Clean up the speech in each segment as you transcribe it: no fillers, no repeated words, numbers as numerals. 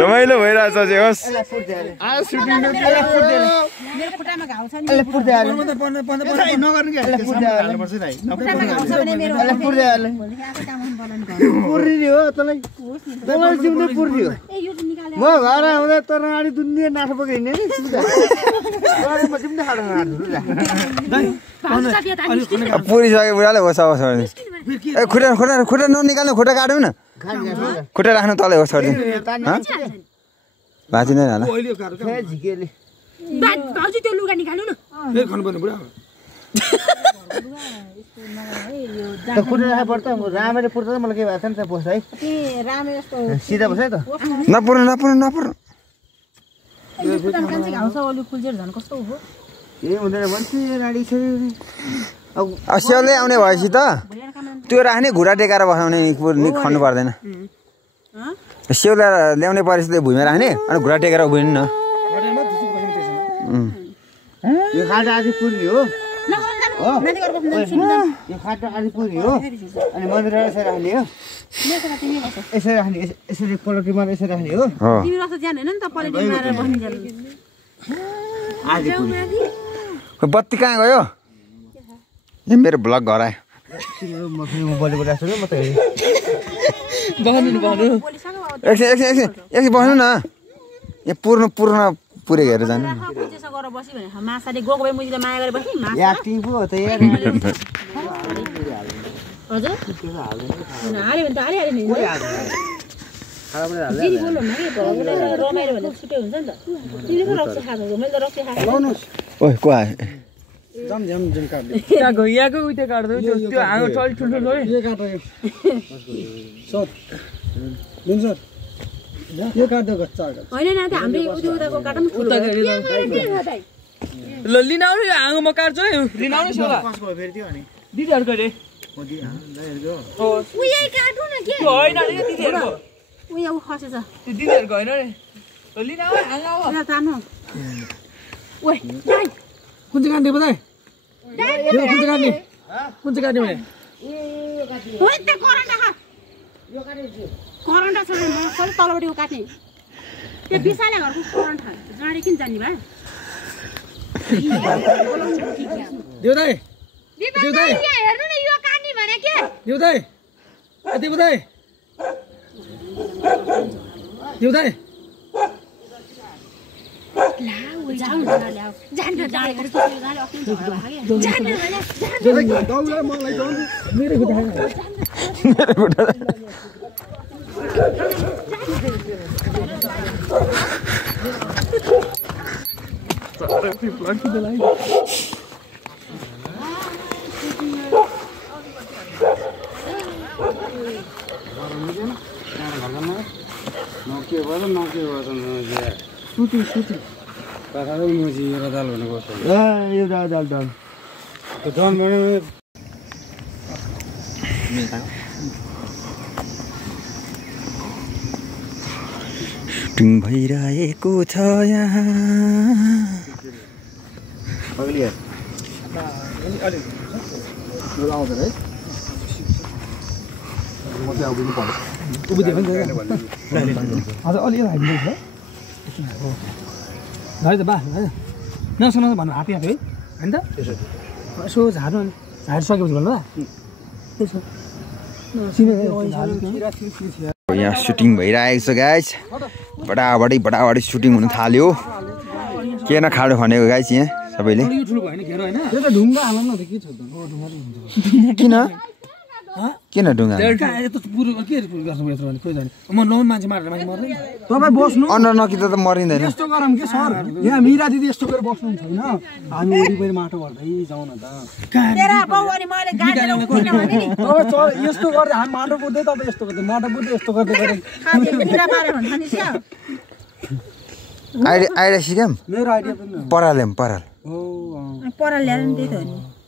रमाइलो भइरहेछ जे होस् म घर आउँदा तर अगाडि दुनिया नाफा पक्रिने नि पुरिसक्यो बुढाले होस् होस् ए खुट्टा ननिकाल्नु खुट्टा काट्यौ न खुट्टा राख्नु तलै होस् गरिदिनु भाँचिँदैन होला खुट्टा राख्नु पर्छ राम्ररी पुर्छ मलाई के भएको छ नि त बस्छ है सिधा बस्छ है त नपुर्नु ए हुँदैन भन्छ नाडी छ स्याउले आउने भएपछि त त्यो राख्ने घुँडा टेकाएर बसाउने नि खन्नु पर्दैन स्याउलाई ल्याउने परेपछि भुइँमा राख्ने अनि घुँडा टेकेर उभिनु न यो खाटा आदि पुर्ने हो यो खाटा आदि पुर्ने हो अनि मन्दिर यसरी राख्ने हो यसरी राख्ने यसरी पलटी मारेर यसरी राख्ने हो आदि पुर्ने बत्ती कहाँ गयो ए मेरो ब्लग घर आयो एकछिन बस्नु न यहाँ पुरै हेरेर जानु ओइ को आयो यहाँको उयो काट्दै त्यो हाँगो चल ठुल्ठुलो यो काट्दै गच्चा ल लिन आउनु यो हाँगो म काट्छु है लिन आउनु होला दिदीहरुको रे होइन रे दिदीहरुको दिदीहरुको होइन रे लिन आऊ हाँगो कुन चाहिँ काट्ने बताए कुन चाहिँ काट्ने भने करन्टा छ सबै तलबाट यो काट्ने त्यो बिसाले घरको करन्टा जाडे किन जानी भा देउदाइ हेर्नु न यो काट्ने भने के देउदाइ ला ओ जाऊ न ल्याउ जान जाडे गर्छ जाडे अस्ति झगडा लाग्यो जान दौला मलाई जान मेरो खुट्टा सुती पाखाको मुजी र दाल भनेको यो दाल त्यो डन भने सुटिङ भइरहेको छ यहाँ अगली है आउँदैन है म चाहिँ आउँदिनु पर्छ उभिदियो भने अझ अलि हाइदिन्छ है त बा नसँग भन्नु हात यहाँ है होइन त यसो झार्नु अनि झारिसकेपछि भन्नु यहाँ सुटिङ भइरहेको छ गाइस बडाबडी सुटिङ हुन थाल्यो के नखाडो भनेको गाइस यहाँ सबैले किन ढुङ्गा अनुहार नकिता त मरिँदैन यस्तो गरम के सर यहाँ मिरा दिदी यस्तो गरेर बस्नुहुन्छ होइन हामी वरिपरि माटो भर्दै जाउँ न त यस्तो गर्दै हामी माटो बुझ्दै तपाईँ यस्तो गर्दै माटो बुझ्दै यस्तो गर्दै आइडिया सिकाम मेरो आइडिया पराल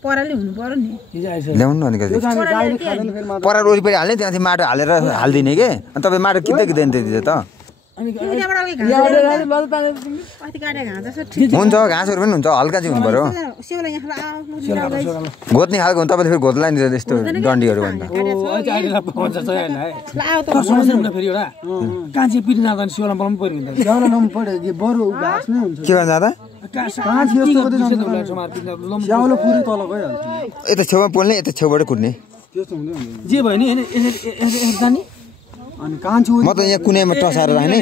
पराले हुनु पर्यो नि ल्याउनु न अलिकति पराल वरिपरि हाल्ने त्यहाँदेखि माटो हालेर हालिदिने के अनि तपाईँ माटो कित्दै त्यति त हुन्छ घाँसहरू पनि हुन्छ हल्का चाहिँ हुनु पर्यो घोत्ने खालको हुन्छ तपाईँले फेरि घोत्ला नि त्यस्तो डन्डीहरू भन्दा के गर्न जाँदा यता छेउमा पोल्ने यता छेउबाट कुट्ने जे भयो नि जाने म त यहाँ कुनैमा टसाएर राख्ने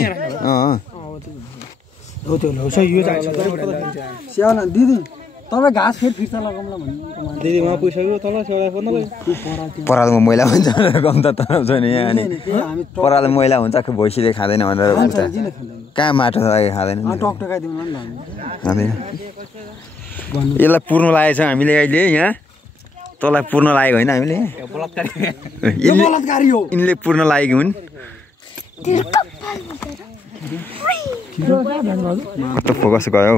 दिदी तपाईँ घाँस फेरि फिर्ता लगाउँला भन्नु दिदी उहाँ पुगिसक्यो तल परालमा मैला हुन्छ गम त तराउ छ नि यहाँ अनि पराल मैला हुन्छ भैँसीले खाँदैन भनेर भन्छ कहाँ माटो खाँदैन यसलाई पुर्नु लागेको छ हामीले अहिले यहाँ तँलाई पुर्न लागेको होइन हामीले यिनले पुर्न लागेको हुन् कस्तो फोकस गयो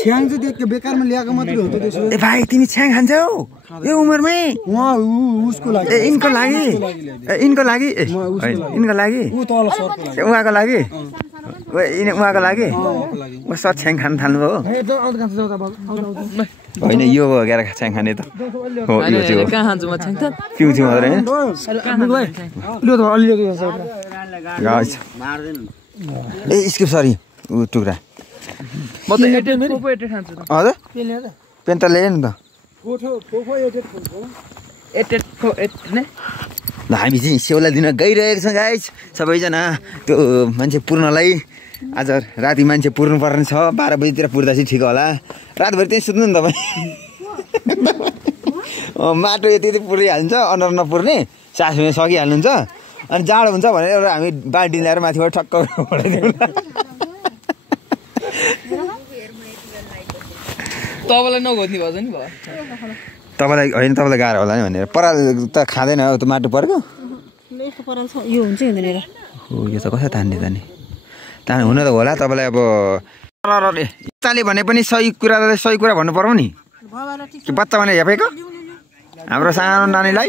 छ्याङ चाहिँ त्यो बेकारमा ल्याएको मात्रै हो त त्यसो ए भाइ तिमी छ्याङ खान्छौ यो उमेरमै उसको लागि ए यिनको लागि यिनको लागि यिनको लागि उहाँको लागि उहाँको लागि सब छ्याङ खान थाल्नु हो होइन यो हो गएर छ्याङ खाने त हो यो चाहिँ हो पिउँछु मात्रै ए स्किप सरी ऊ टुक्रा हजुर पेन त ल्यायो नि त ल हामी चाहिँ सेउला दिन गइरहेको छौँ गाइस सबैजना त्यो मान्छे पुर्नलाई आज राति मान्छे पुर्नु पर्ने छ 12 बजीतिर पुर्दा चाहिँ ठिक होला रातभरि त्यहीँ सुत्नु नि तपाईँ माटो यति यति पुरिहाल्छ अनुहार नपुर्ने सास सकिहाल्नुहुन्छ अनि जाडो हुन्छ भनेर एउटा हामी बाल्टी ल्याएर माथिबाट ठक्क पठाइदिउँ तपाईँलाई नघोत्ने भएछ नि भयो तपाईँलाई होइन तपाईँलाई गाह्रो होला नि भनेर पराल त खाँदैन त्यो माटो परेको यो हुन्छ हुँदैन हो यो त कसै तान्ने हुन त होला तपाईँलाई अब बच्चाले भने पनि सही कुरा भन्नु पर्यो नि कि बच्चा भने हेपेको हाम्रो सानो नानीलाई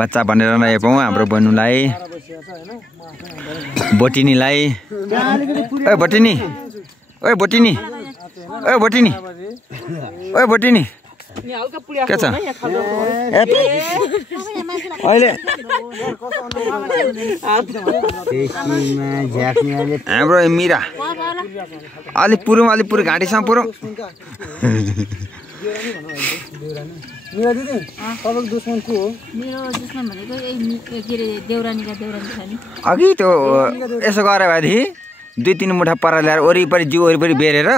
बच्चा भनेर नहेपौँ हाम्रो बन्नुलाई बोटिनीलाई ओ बोटिनी ओए बोटिनी ओए बोटिनी ओए बोटिनी के छ अहिले हाम्रो मिरा अलिक पुरै घाँटीसम्म पुरौँ मेरो दिदी तपाईँको दुश्मन को हो मेरो दुश्मन भनेको के रे देउरानीका देउरानी छ नि अघि त्यो यसो गरे भएदेखि 2-3 मुठा परा ल्याएर वरिपरि जिउ वरिपरि बेरेर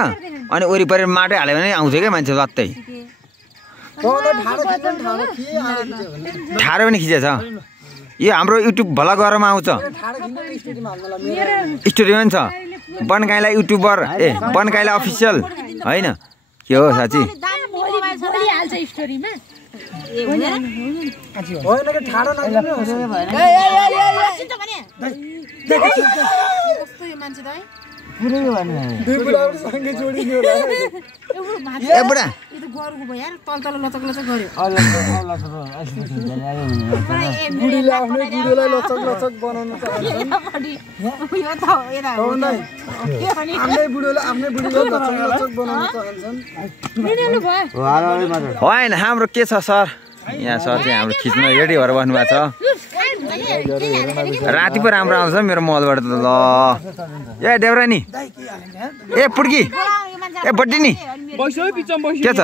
अनि वरिपरि माटो हाल्यो भने आउँछ क्या मान्छे लत्तै ठाडो पनि खिचेछ यो हाम्रो युट्युब भ्लगरमा आउँछ स्टोरीमा पनि छ बनकाइला युट्युबर बनकाइला अफिसियल होइन के हो साँच्ची होइन हाम्रो के छ सर यहाँ सर चाहिँ हाम्रो खिच्न रेडी भएर बस्नु भएको छ राति पो राम्रो आउँछ मेरो मलबाट त ल ए देउरानी ए पुड्की ए बट्टिनी के छ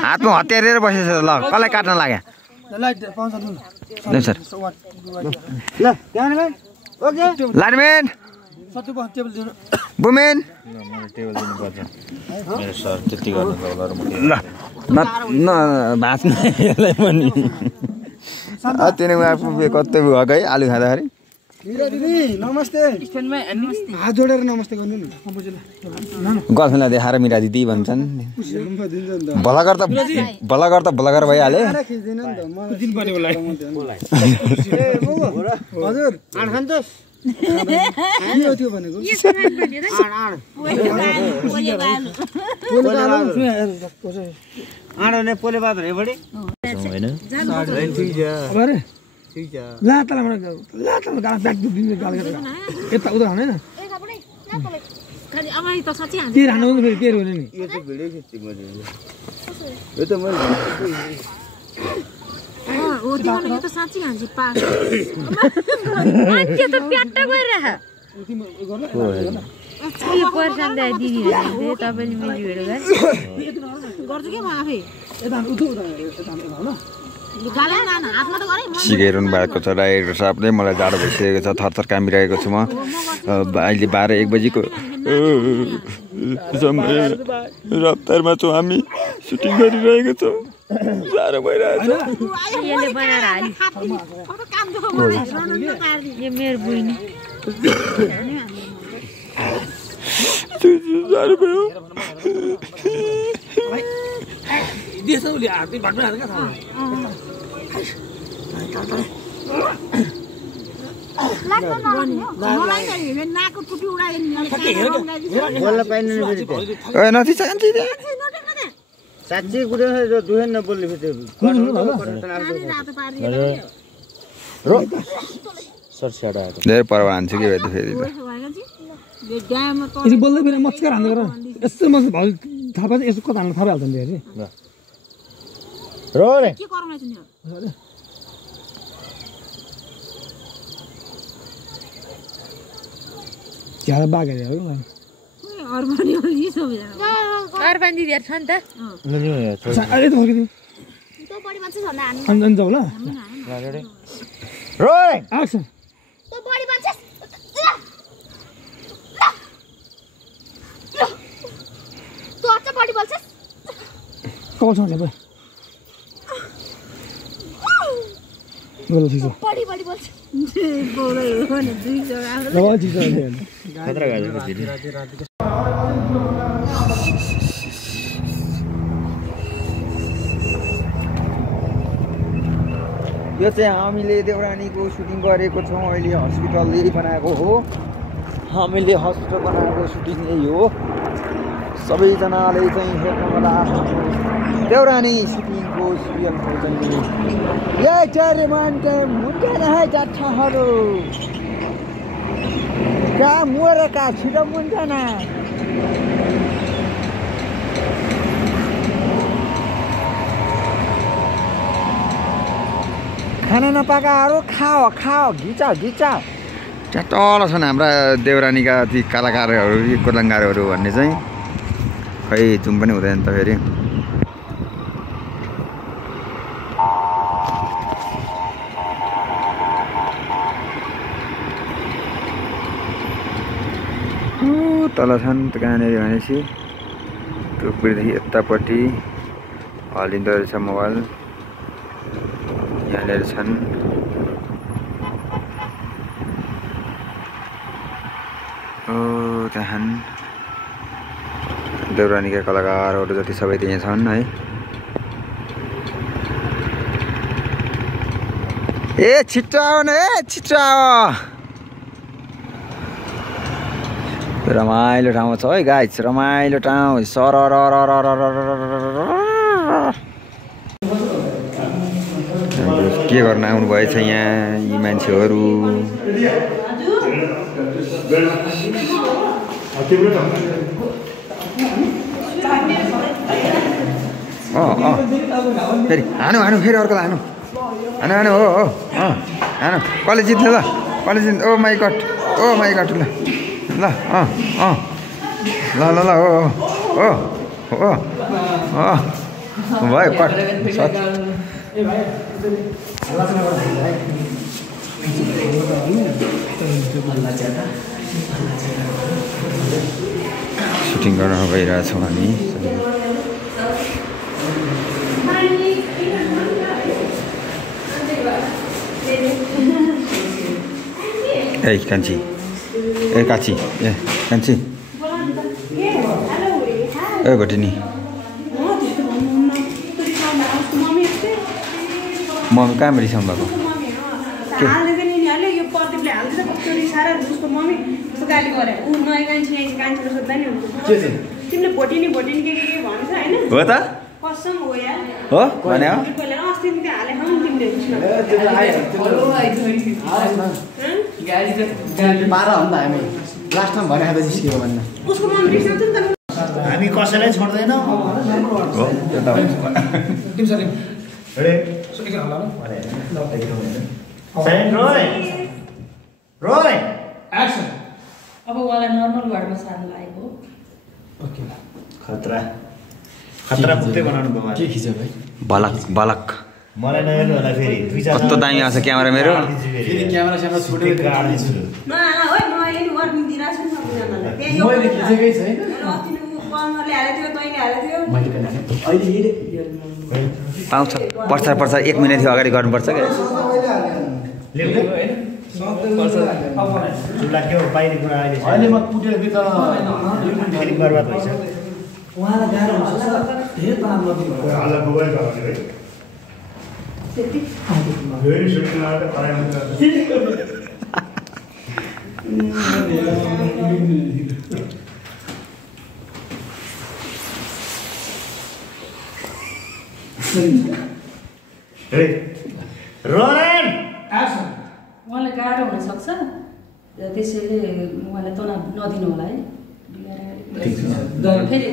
हातमा हतियारेर बसेछ ल कसलाई काट्न लाग्यो सर लाइटम्यान बुमेन ल न भाँच्न यसलाई पनि तिनी आफू कतै भएको है आलु खाँदाखेरि नमस्ते हात जोडेर नमस्ते गर्नु न गर्लफ्रेन्डलाई देखाएर मिरा दिदी भन्छन् भलागर त भलागर भइहाले हजुर आँट खान्छस् त्यो भनेको आँडो नै पोले बात रे बडी होइन ठिक छ अब अरे ठिक छ लातलामा गाडा ब्याग दिने गाल गरेर यता उता हान्दैन खाली अगाडि त साँच्चै हान्छ के हान्नु भने फेरि के हुने नि यो त भिडियो खिच्छु मैले यो त मैले हो तिमीले यो त साँच्चै हान्छ पा त्यो त प्याट्टा गरेर के पर्सन दा दिदी भन्थे तपाईले मेरो भिडियो गर्छु के म आफै यता उता उता यता हान्नु गाला न हातमा त गरे सिकाइरहनु भएको छ राखेको छ आफ्नै मलाई जाडो भइसकेको छ थरथर कामिरहेको छु म अहिले 12-1 बजीको रफ्तारमा छौँ हामी सुटिङ गरिरहेको छौँ साह्रो भइरहेको छ यसले बनाएर हाली काम दुखो मलाई रनन पार्दी यो मेरो बुइनी साह्रो भयो देशले हातै भाट्नु हाल्छ का मलाई त नाको टुपी उडायो नि बोल्न पाइँदैन फेरि ए नथी चाहन्छु साँच्चै कुरा दुहे नबोल्ने फेरि धेरै परवा हान्छु कि फेरि यसो बोल्दै फेरि मस्कर हान्दै गर यस्तो मस्कर भयो थाहा पाएछ यसो कता हाल्नु थाहा हाल्छ नि फेरि रो रे के गरौँ नि झ्याला बाघहरू अर्बानी हो यी सब अर्बान दिदीहरु छ नि त अहिले त फर्किदियो त बडी मान्छे झन् हान्नु अनि जाऊ ल रो रे आक्सन त बडी मान्छे त अच्चा बडी बोल्छस् कल छ झ्यापा बोलो ठिक छ बडी बोल्छ बोलो हो नि दुई जग्गा ल ठिक छ खतरा गाजर फेरि यो चाहिँ हामीले देउरानीको सुटिङ गरेको छौँ अहिले हस्पिटलले बनाएको हो हामीले हस्पिटल बनाएको सुटिङ यही हो सबैजनाले चाहिँ हेर्नु होला देउरानी सुटिङको सिरियल खोज्छन् यही चाहिँ मान्छे मुन्टेन है जाठाहरू कहाँ मरेका छिटो मुन्टेन खाना नपाकाहरू खाओ खाओ घिचाओ घिचाओ त्यहाँ तल छन् हाम्रा देउरानीका ती कलाकारहरू कोलङ्गारहरू भन्ने चाहिँ खै जुम पनि हुँदैन त फेरि तल छन् कहाँनिर भनेपछि टुप्रीदेखि यतापट्टि हल्लिँदो रहेछ मोबाइल यहाँनिर छन् त्यहाँ देउरानीका कलाकारहरू जति सबै त्यहाँ छन् है ए छिट्टो आऊ न ए छिट्टो आऊ रमाइलो ठाउँ छ है गाइस रमाइलो ठाउँ सरर के गर्न आउनु भएछ यहाँ यी मान्छेहरू फेरि हानु हानु फेरि अर्को हानु हानु हानु हो हानु कसले जित्ने ल कसले जित्ने ओ माई गट ल ल ल ल ल हो भयो कट सुटिङ गर्न गइरहेछौँ हामी ए कान्छी ए कान्छी ए कान्छी ए भटिनी मम्मी कहाँबाट रिसाउनु भएको हो त हो भने लास्टमा भने जिस्कियो भन्दा हामी कसैलाई छोड्दैनौँ अब उहाँलाई नर्मल वार्डमा सार्नु लागेको खतरा खतरा पुग्दै बनाउनु भयो के खिच्यो भाइ बालक मलाई नहेर्नु होला फेरि कस्तो दामी आउँछ क्यामेरा मेरो फेरि क्यामेरासँग छुटेको गाड्दैछु मैले खिचेकै छैन पाउँछ पर्छ 1 महिना थियो अगाडि गर्नुपर्छ क्या चुल्हा के हो बाहिरी कुरा अहिले अहिले म कुटेर कि त फेरि बर्बाद भइसक्यो उहाँलाई गाह्रो हुन्छ धेरै तनाव नदिनु उहाँलाई गाह्रो हुनसक्छ र त्यसैले उहाँलाई तनाव नदिनु होला है फेरि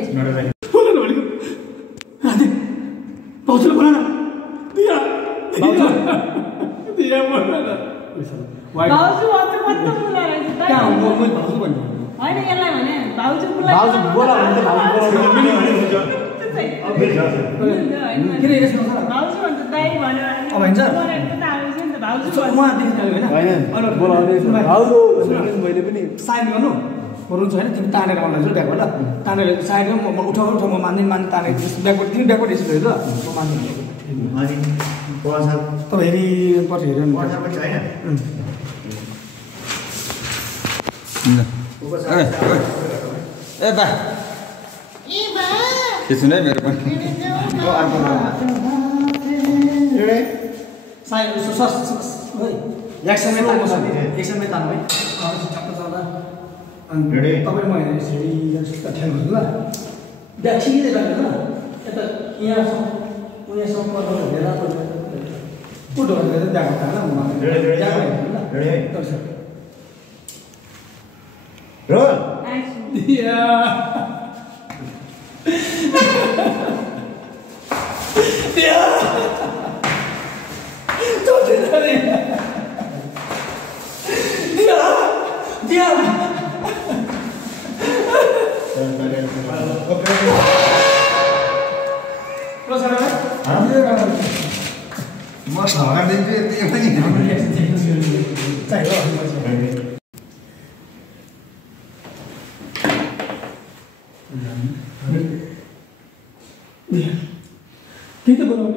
मैले पनि साइन गर्नु रुन्छ होइन तिमी तानेर आउनु लाग्छ ब्याकबाट तानेर साइड म उठाउ म मान्दिनँ तानेर ब्याकबाट तिमी ब्याकबाट यसो हेर म मान्दिनँ तपाईँ हेरि पछि हेऱ्यो ए बा खिच्नु है मेरो पनि साइड एकसँगै तान्नु एकसँगै तान्नु है चक्क चल्दा अनि तपाईँ म यसरी ठ्याङ गर्छु ल ब्याग सिधै राख्नु ल यता यहाँसम्म हेर पुटो भनेर bag Kita boleh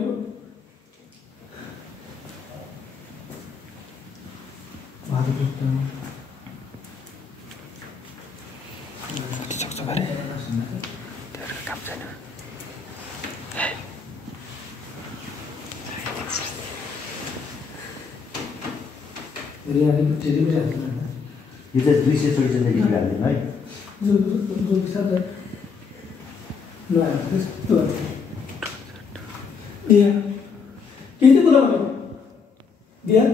baru kita cocok sekali direkam sana jadi berapa kita 200 saja dibilang है जो bisa dah lah itu dia itu berapa dia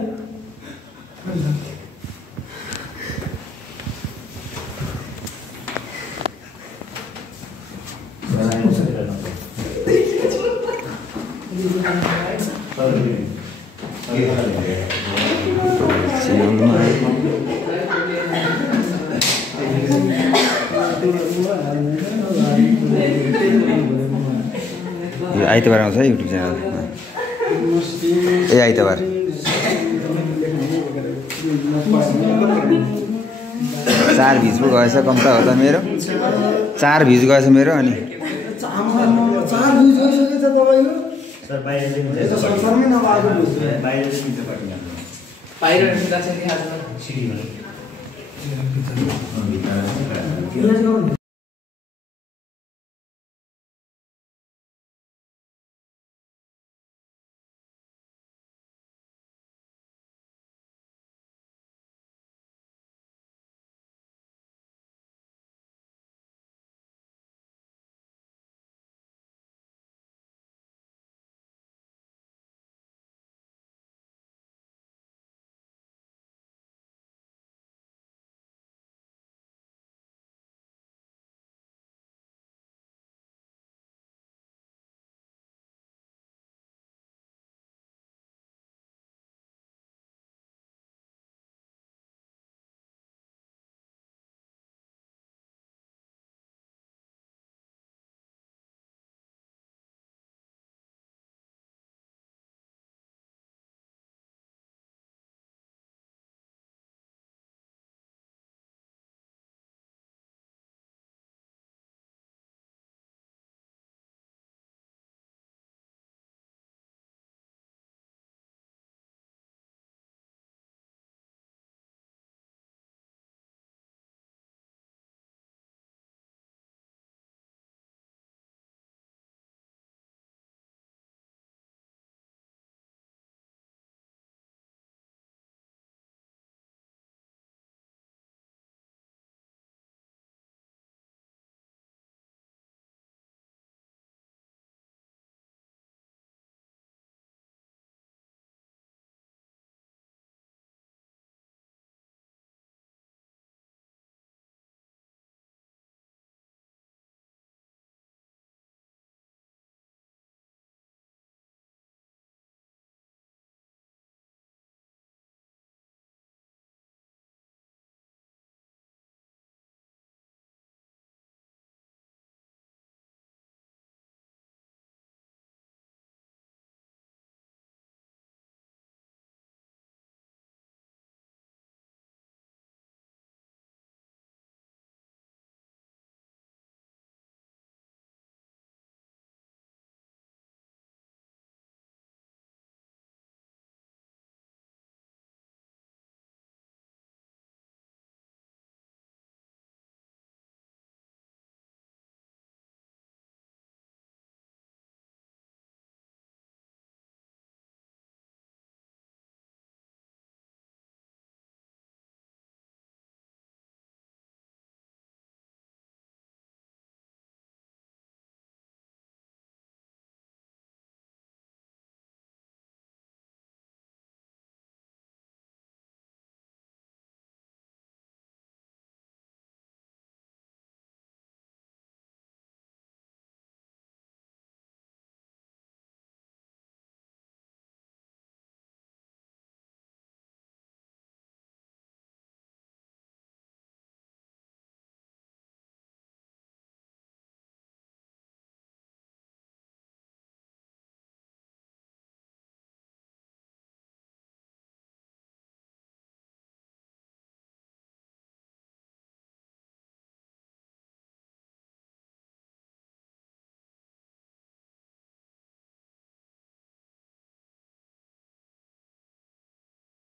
यो आइतबार आउँछ है युट्युब च्यानल ए आइतबार 4 भ्युज पो गएछ कम्ता हो त मेरो 4 भ्युज गएछ मेरो अनि 4 भ्युज गइसक्यो त तपाईको सर बाहिर चाहिँ सरमै नभएको भ्युज बाहिर चाहिँ मिल्छ पट्टिन बाहिर सुन्दा चाहिँ आज सिडीमा